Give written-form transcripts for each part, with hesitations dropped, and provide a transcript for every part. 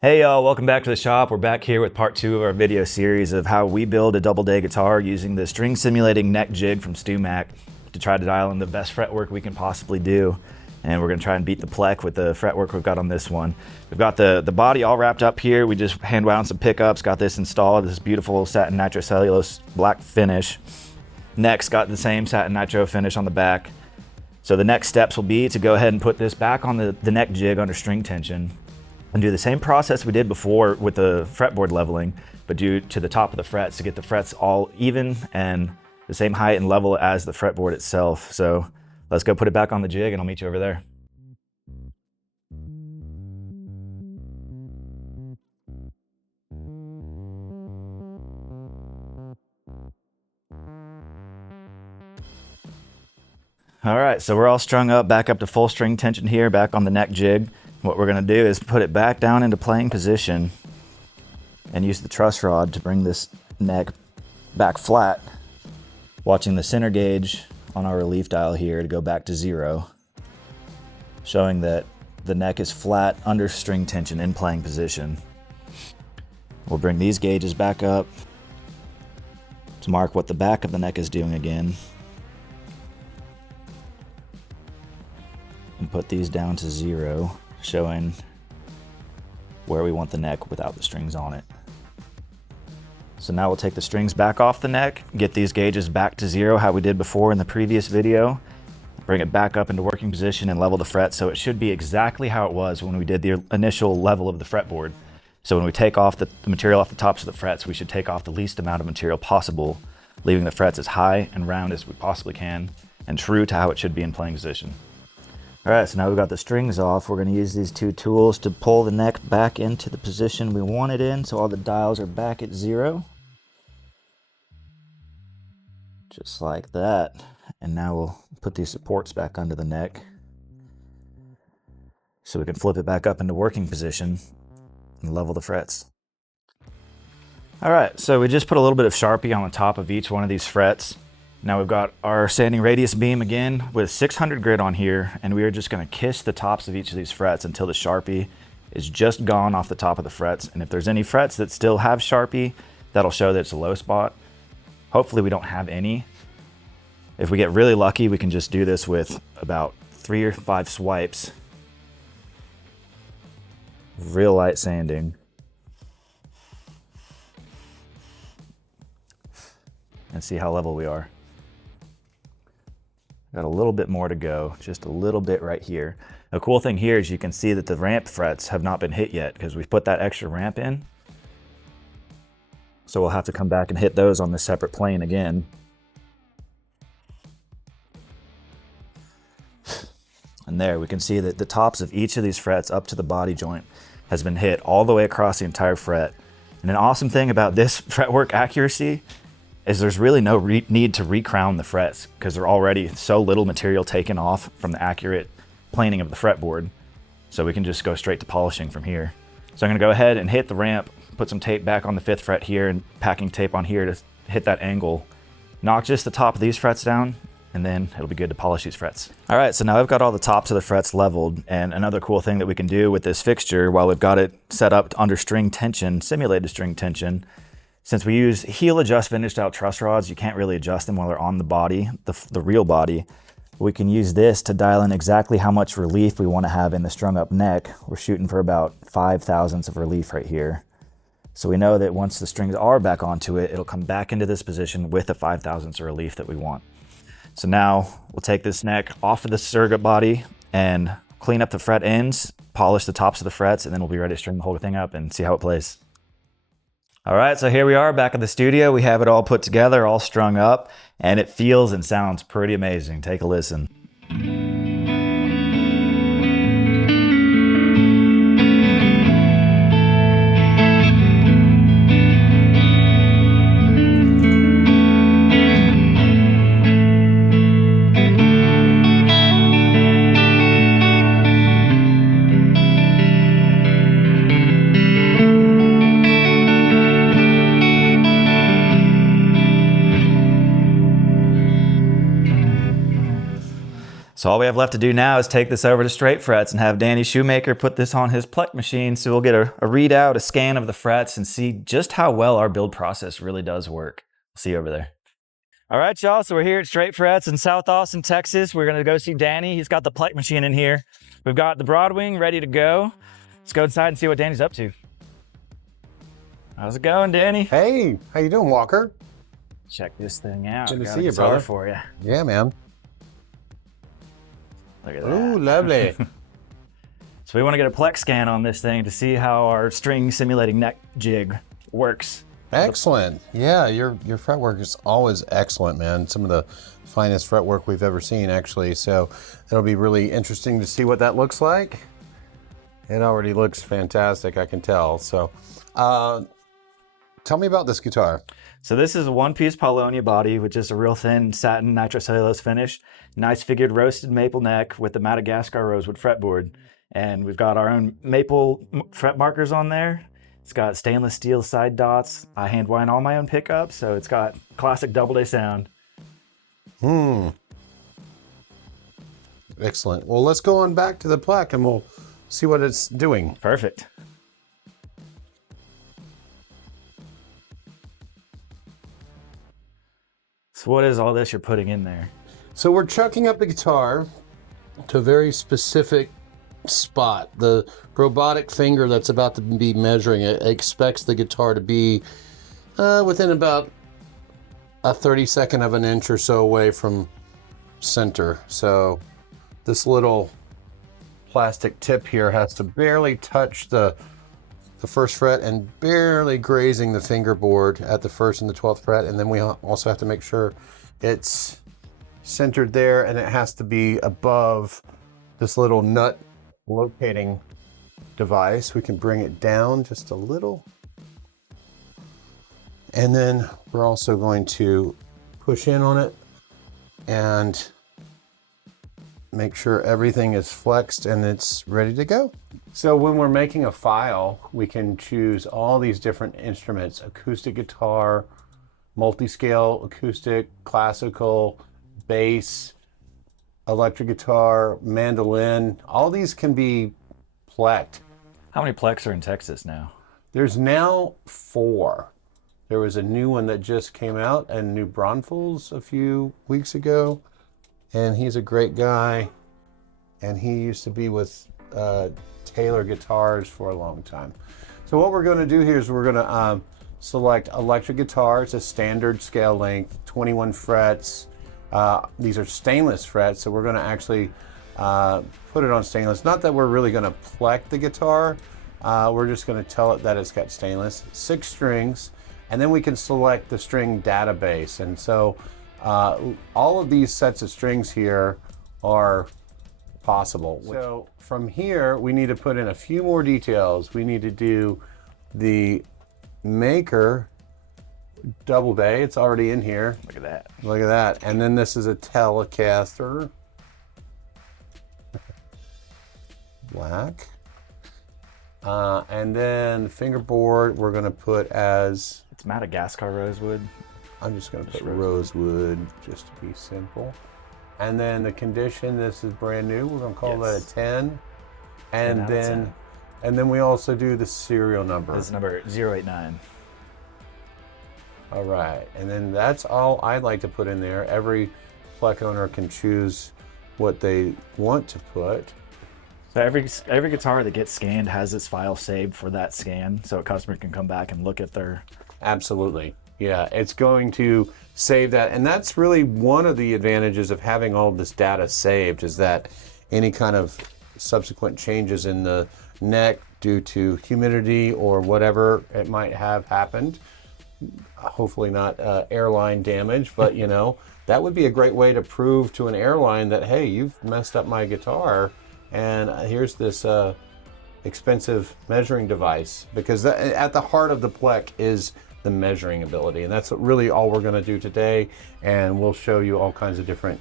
Hey y'all, welcome back to the shop. We're back here with part 2 of our video series of how we build a Doubleday guitar using the string simulating neck jig from StewMac to try to dial in the best fretwork we can possibly do. And we're gonna try and beat the PLEK with the fretwork we've got on this one. We've got the body all wrapped up here. We just hand wound some pickups, got this installed, this beautiful satin nitrocellulose black finish. Neck's got the same satin nitro finish on the back. So the next steps will be to go ahead and put this back on the neck jig under string tension and do the same process we did before with the fretboard leveling, but do to the top of the frets to get the frets all even and the same height and level as the fretboard itself. So let's go put it back on the jig and I'll meet you over there. All right, so we're all strung up, back up to full string tension here, back on the neck jig. What we're gonna do is put it back down into playing position and use the truss rod to bring this neck back flat, watching the center gauge on our relief dial here to go back to 0, showing that the neck is flat under string tension in playing position. We'll bring these gauges back up to mark what the back of the neck is doing again, and put these down to 0, showing where we want the neck without the strings on it. So now we'll take the strings back off the neck, get these gauges back to 0 how we did before in the previous video, bring it back up into working position and level the frets so it should be exactly how it was when we did the initial level of the fretboard. So when we take off the material off the tops of the frets, we should take off the least amount of material possible, leaving the frets as high and round as we possibly can and true to how it should be in playing position. All right, so now we've got the strings off. We're going to use these two tools to pull the neck back into the position we want it in, so all the dials are back at 0. Just like that. And now we'll put these supports back under the neck so we can flip it back up into working position and level the frets. All right, so we just put a little bit of Sharpie on the top of each one of these frets. Now we've got our sanding radius beam again with 600 grit on here, and we are just going to kiss the tops of each of these frets until the Sharpie is just gone off the top of the frets. And if there's any frets that still have Sharpie, that'll show that it's a low spot. Hopefully we don't have any. If we get really lucky, we can just do this with about 3 or 5 swipes. Real light sanding. And see how level we are. Got a little bit more to go, just a little bit right here. The cool thing here is you can see that the ramp frets have not been hit yet because we've put that extra ramp in. So we'll have to come back and hit those on this separate plane again. And there we can see that the tops of each of these frets up to the body joint has been hit all the way across the entire fret. And an awesome thing about this fretwork accuracy is there's really no need to recrown the frets because there's already so little material taken off from the accurate planing of the fretboard. So we can just go straight to polishing from here. So I'm gonna go ahead and hit the ramp, put some tape back on the 5th fret here and packing tape on here to hit that angle. Knock just the top of these frets down and then it'll be good to polish these frets. All right, so now I've got all the tops of the frets leveled, and another cool thing that we can do with this fixture while we've got it set up under string tension, simulated string tension, since we use heel adjust vintage style truss rods, you can't really adjust them while they're on the body, the real body. We can use this to dial in exactly how much relief we want to have in the strung up neck. We're shooting for about 5 thousandths of relief right here. So we know that once the strings are back onto it, it'll come back into this position with the 5 thousandths of relief that we want. So now we'll take this neck off of the surrogate body and clean up the fret ends, polish the tops of the frets, and then we'll be ready to string the whole thing up and see how it plays. All right, so here we are back at the studio. We have it all put together, all strung up, and it feels and sounds pretty amazing. Take a listen. So all we have left to do now is take this over to Straight Frets and have Danny Shoemaker put this on his PLEK machine so we'll get a readout, a scan of the frets, and see just how well our build process really does work. See you over there. All right, y'all, so we're here at Straight Frets in South Austin, Texas. We're gonna go see Danny. He's got the PLEK machine in here. We've got the Broadwing ready to go. Let's go inside and see what Danny's up to. How's it going, Danny? Hey, how you doing, Walker? Check this thing out. Good to see you, brother. For you. Yeah, man. Look at that. Ooh, lovely. So we want to get a PLEK scan on this thing to see how our string simulating neck jig works. Excellent. Yeah, your fretwork is always excellent, man. Some of the finest fretwork we've ever seen, actually. So it'll be really interesting to see what that looks like. It already looks fantastic, I can tell. So tell me about this guitar. So this is a one-piece Paulownia body with just a real thin satin nitrocellulose finish, nice figured roasted maple neck with the Madagascar rosewood fretboard. And we've got our own maple fret markers on there. It's got stainless steel side dots. I hand wind all my own pickups, so it's got classic Doubleday sound. Excellent. Well, let's go on back to the PLEK and we'll see what it's doing. Perfect. So what is all this you're putting in there? So we're chucking up the guitar to a very specific spot. The robotic finger that's about to be measuring it expects the guitar to be within about a 32nd of an inch or so away from center. So this little plastic tip here has to barely touch the first fret and barely grazing the fingerboard at the 1st and the 12th fret. And then we also have to make sure it's centered there, and it has to be above this little nut locating device. We can bring it down just a little. And then we're also going to push in on it and make sure everything is flexed and it's ready to go. So when we're making a file, we can choose all these different instruments: acoustic guitar, multi-scale, acoustic, classical, bass, electric guitar, mandolin. All these can be PLEKed. How many PLEKs are in Texas now? There's now 4. There was a new one that just came out in New Braunfels a few weeks ago, and he's a great guy, and he used to be with Taylor Guitars for a long time. So what we're going to do here is we're going to select electric guitar. It's a standard scale length, 21 frets. These are stainless frets, so we're going to actually put it on stainless. Not that we're really going to PLEK the guitar. We're just going to tell it that it's got stainless. 6 strings, and then we can select the string database. And so all of these sets of strings here are possible. So from here, we need to put in a few more details. We need to do the maker Doubleday. It's already in here. Look at that. Look at that. And then this is a Telecaster. Black. And then fingerboard we're going to put as... It's Madagascar rosewood. I'm just going to put rosewood just to be simple. And then the condition, this is brand new. We're going to call that a 10. And 10 then we also do the serial number. This is number 089. All right, and then that's all I'd like to put in there. Every PLEK owner can choose what they want to put. So every guitar that gets scanned has its file saved for that scan, so a customer can come back and look at their... Absolutely, yeah. It's going to save that, and that's really one of the advantages of having all of this data saved, is that any kind of subsequent changes in the neck due to humidity or whatever it might have happened, hopefully not airline damage, but you know, that would be a great way to prove to an airline that, hey, you've messed up my guitar, and here's this expensive measuring device. Because at the heart of the PLEK is the measuring ability, and that's really all we're going to do today, and we'll show you all kinds of different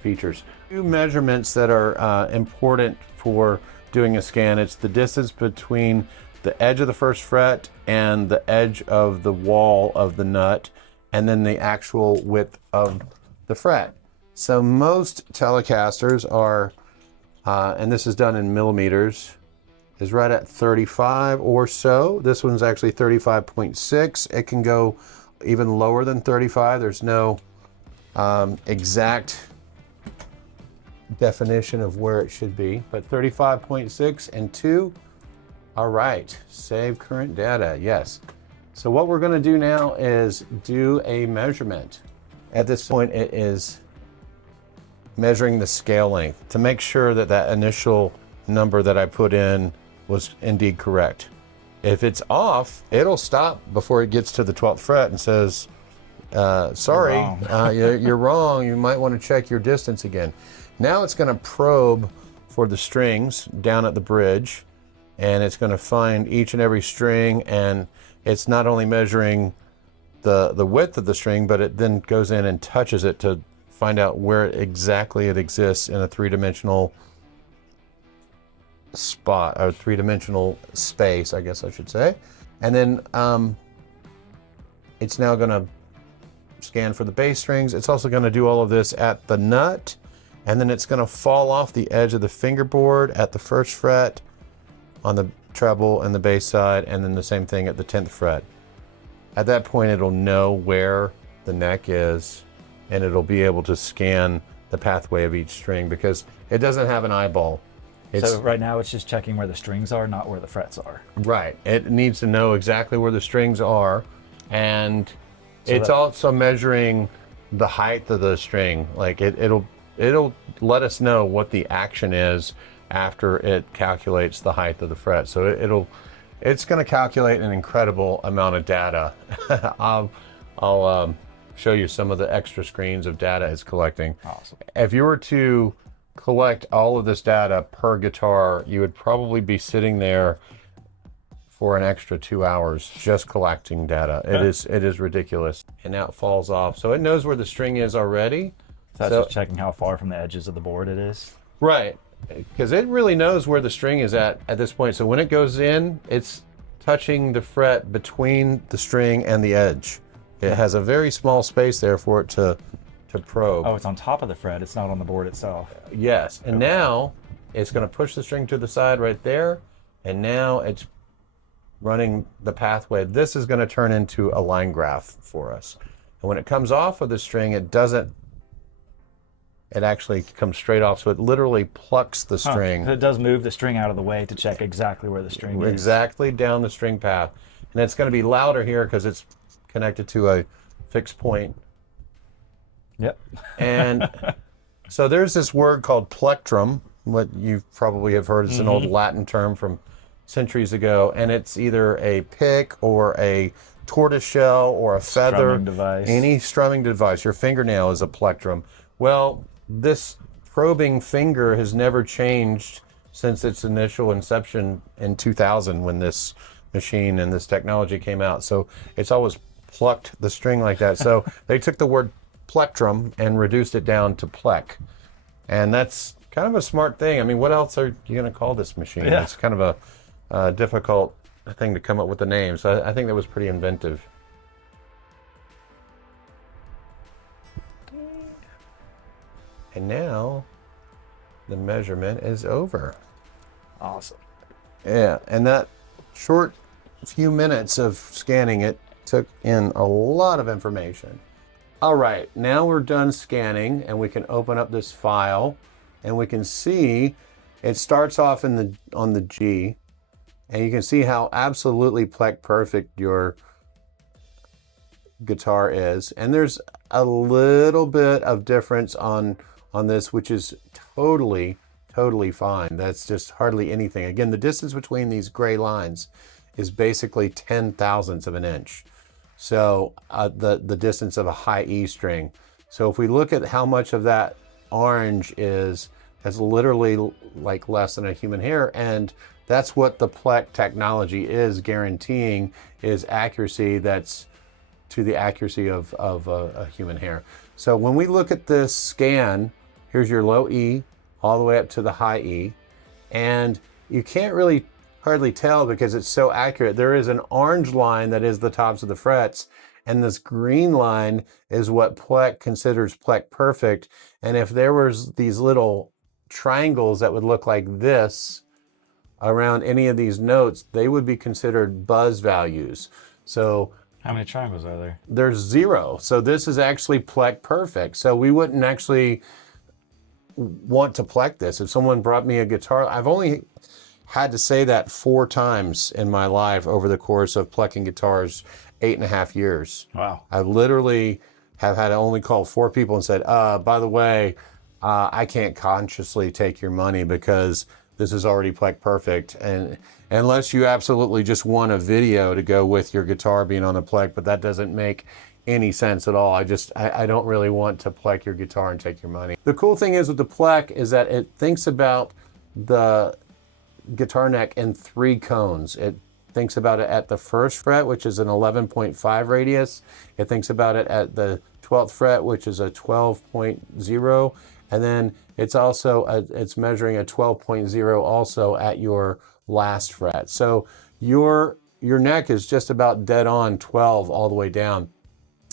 features. 2 measurements that are important for doing a scan. It's the distance between the edge of the 1st fret and the edge of the wall of the nut, and then the actual width of the fret. So most Telecasters are, and this is done in millimeters, is right at 35 or so. This one's actually 35.6. It can go even lower than 35. There's no exact definition of where it should be, but 35.6 and 2. All right, save current data, yes. So what we're gonna do now is do a measurement. At this point, it is measuring the scale length to make sure that that initial number that I put in was indeed correct. If it's off, it'll stop before it gets to the 12th fret and says, sorry, you're wrong. You might want to check your distance again. Now it's going to probe for the strings down at the bridge, and it's going to find each and every string, and it's not only measuring the width of the string, but it then goes in and touches it to find out where exactly it exists in a three-dimensional spot, or three-dimensional space, I guess I should say. And then it's now going to scan for the bass strings. It's also going to do all of this at the nut, and then it's going to fall off the edge of the fingerboard at the 1st fret on the treble and the bass side, and then the same thing at the 10th fret. At that point, it'll know where the neck is, and it'll be able to scan the pathway of each string because it doesn't have an eyeball. So right now it's just checking where the strings are, not where the frets are. Right. It needs to know exactly where the strings are, and So it's also measuring the height of the string. Like it'll let us know what the action is after it calculates the height of the fret. So it's going to calculate an incredible amount of data. I'll show you some of the extra screens of data it's collecting. Awesome. If you were to collect all of this data per guitar, you would probably be sitting there for an extra 2 hours just collecting data. It is ridiculous. And now it falls off. So it knows where the string is already. So that's just checking how far from the edges of the board it is. Right. Because it really knows where the string is at this point. So when it goes in, it's touching the fret between the string and the edge. It has a very small space there for it to probe. Oh, it's on top of the fret. It's not on the board itself. Yes. And now it's going to push the string to the side right there. And now it's running the pathway. This is going to turn into a line graph for us. And when it comes off of the string, it actually comes straight off. So it literally plucks the string. It does move the string out of the way to check exactly where the string is. Exactly down the string path. And it's going to be louder here because it's connected to a fixed point. Yep. And so there's this word called plectrum, what you probably have heard. It's an old Latin term from centuries ago, and it's either a pick or a tortoiseshell or a feather. Strumming device. Any strumming device. Your fingernail is a plectrum. Well, this probing finger has never changed since its initial inception in 2000 when this machine and this technology came out. So it's always plucked the string like that. So they took the word plectrum and reduced it down to PLEK. And that's kind of a smart thing. I mean, what else are you going to call this machine? Yeah. It's kind of a difficult thing to come up with a name. So I think that was pretty inventive. And now the measurement is over. Awesome. Yeah, and that short few minutes of scanning it took in a lot of information. All right, now we're done scanning and we can open up this file and we can see it starts off on the G, and you can see how absolutely PLEK perfect your guitar is. And there's a little bit of difference on this, which is totally fine. That's just hardly anything. Again, the distance between these gray lines is basically 10,000ths of an inch. So the distance of a high E string. So if we look at how much of that orange is, that's literally like less than a human hair. And that's what the PLEK technology is guaranteeing, is accuracy that's to the accuracy of a human hair. So when we look at this scan, here's your low E all the way up to the high E. And you can't really hardly tell because it's so accurate. There is an orange line that is the tops of the frets, And this green line is what PLEK considers PLEK perfect. And if there was these little triangles that would look like this around any of these notes, they would be considered buzz values. So how many triangles are there? there's 0. So this is actually PLEK perfect. So we wouldn't actually want to PLEK this. If someone brought me a guitar, I've only had to say that 4 times in my life over the course of PLEKing guitars 8.5 years. Wow. I literally have had to only call 4 people and said, by the way, I can't consciously take your money because this is already PLEK perfect. And unless you absolutely just want a video to go with your guitar being on the PLEK, but that doesn't make any sense at all. I don't really want to PLEK your guitar and take your money. The cool thing is with the PLEK is that it thinks about the guitar neck in 3 cones. It thinks about it at the 1st fret, which is an 11.5 radius. It thinks about it at the 12th fret, which is a 12.0. And then it's also, it's measuring a 12.0 also at your last fret. So your neck is just about dead on 12 all the way down.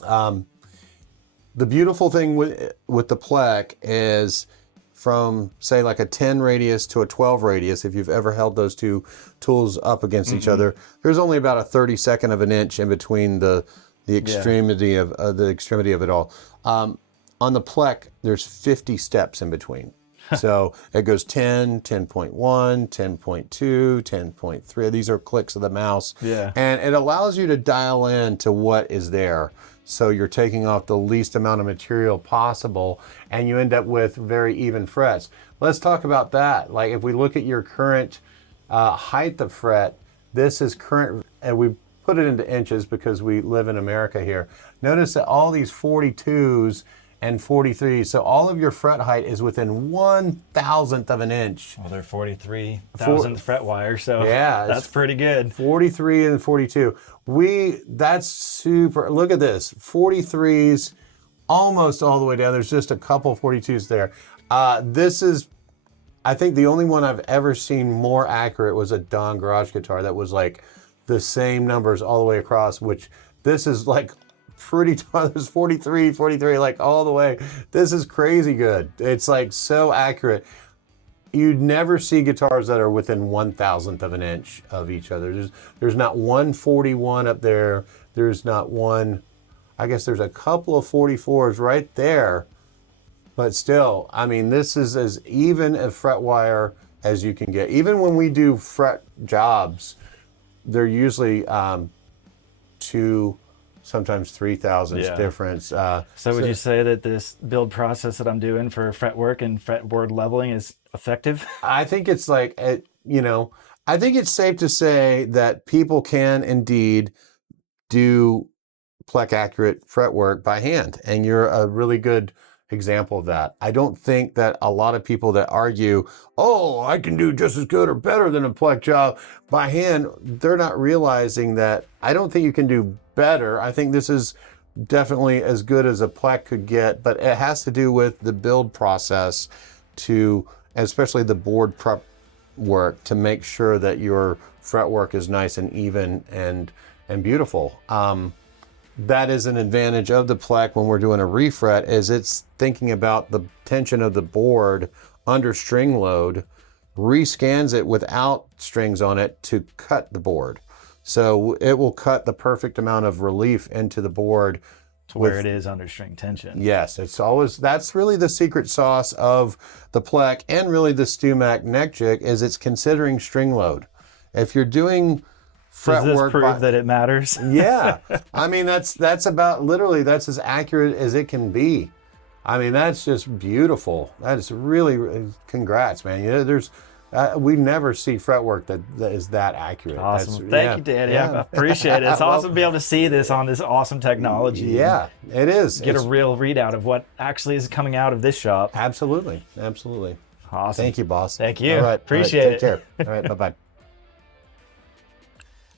The beautiful thing with the PLEK is from say like a 10 radius to a 12 radius, if you've ever held those 2 tools up against each other, there's only about a 32nd of an inch in between the extremity of it all. On the PLEK, there's 50 steps in between. So it goes 10, 10.1, 10.2, 10.3. These are clicks of the mouse. Yeah. And it allows you to dial in to what is there. So you're taking off the least amount of material possible and you end up with very even frets. Let's talk about that. Like if we look at your current height of fret, this is current, and we put it into inches because we live in America here. Notice that all these 42s and 43s, so all of your fret height is within 1/1000th of an inch. Well, they're 43,000 fret wire, so yeah, that's pretty good. 43 and 42. That's super, look at this, 43s almost all the way down. There's just a couple 42s there. This is, I think the only one I've ever seen more accurate was a Don garage guitar that was like the same numbers all the way across, which this is like pretty tall. There's 43, like all the way. This is crazy good. It's like so accurate. You'd never see guitars that are within 1/1000th of an inch of each other. There's not one 41 up there. There's not one, I guess there's a couple of 44s right there. But still, I mean, this is as even a fret wire as you can get. Even when we do fret jobs, they're usually 2, sometimes 3,000 difference. So would you say that this build process that I'm doing for fretwork and fretboard leveling is effective? I think it's like, I think it's safe to say that people can indeed do PLEK accurate fretwork by hand, and you're a really good example of that. I don't think that a lot of people that argue, oh, I can do just as good or better than a PLEK job by hand, they're not realizing that I don't think you can do better. I think this is definitely as good as a PLEK could get, but it has to do with the build process to, especially the board prep work, to make sure that your fretwork is nice and even and beautiful. That is an advantage of the PLEK when we're doing a refret, is it's thinking about the tension of the board under string load, rescans it without strings on it to cut the board. So it will cut the perfect amount of relief into the board to where it is under string tension. Yes, it's always, that's really the secret sauce of the PLEK and really the StewMac neck jig, is it's considering string load. If you're doing does this prove that it matters? Yeah, I mean that's about literally, that's as accurate as it can be. I mean, that's just beautiful. That is really, congrats, man. There's we never see fretwork that is that accurate. Awesome. Thank you, Danny. Yeah. I appreciate it. It's awesome to be able to see this on this awesome technology. Yeah, it is. Get a real readout of what actually is coming out of this shop. Absolutely, absolutely. Awesome. Thank you, boss. Thank you. All right, appreciate it. Take care. All right, bye-bye.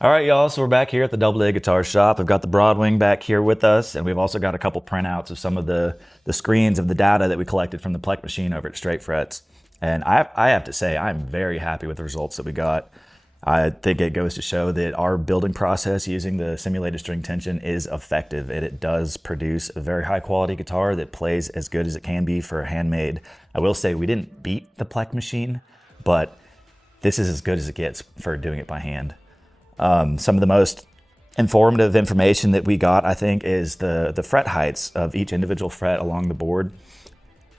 All right, y'all, so we're back here at the Doubleday Guitars shop. We've got the Broadwing back here with us, and we've also got a couple printouts of some of the screens of the data that we collected from the PLEK machine over at Straight Frets. And I have to say, I'm very happy with the results that we got. I think it goes to show that our building process using the simulated string tension is effective, and it does produce a very high quality guitar that plays as good as it can be for a handmade. I will say we didn't beat the PLEK machine, but this is as good as it gets for doing it by hand. Some of the most informative information that we got, I think, is the fret heights of each individual fret along the board.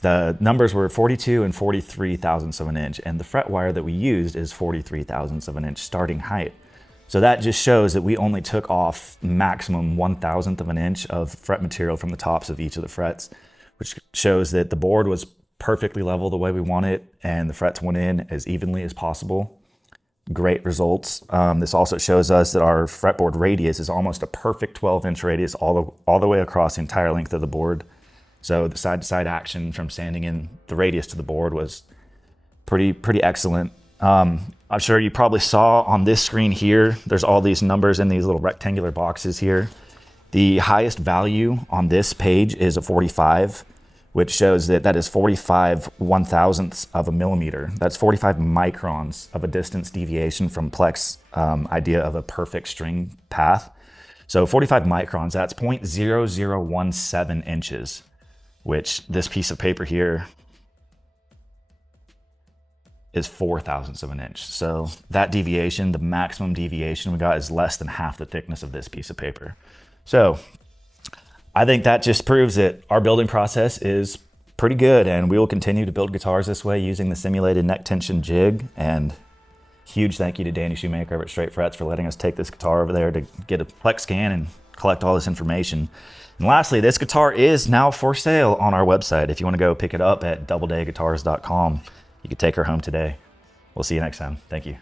The numbers were 42 and 43 thousandths of an inch, and the fret wire that we used is 43 thousandths of an inch starting height. So that just shows that we only took off maximum 1,000th of an inch of fret material from the tops of each of the frets, which shows that the board was perfectly level the way we want it, and the frets went in as evenly as possible. Great results. This also shows us that our fretboard radius is almost a perfect 12-inch radius all the way across the entire length of the board. So the side-to-side action from sanding in the radius to the board was pretty excellent. I'm sure you probably saw on this screen here, there's all these numbers in these little rectangular boxes here. The highest value on this page is a 45, which shows that is 45 1,000ths of a millimeter. That's 45 microns of a distance deviation from PLEK's idea of a perfect string path. So 45 microns, that's 0.0017 inches, which this piece of paper here is 4,000ths of an inch. So that deviation, the maximum deviation we got, is less than half the thickness of this piece of paper. So I think that just proves that our building process is pretty good, and we will continue to build guitars this way using the simulated neck tension jig. And huge thank you to Danny Shoemaker over at Straight Frets for letting us take this guitar over there to get a PLEK scan and collect all this information. And lastly, this guitar is now for sale on our website. If you want to go pick it up at doubledayguitars.com, you can take her home today. We'll see you next time. Thank you.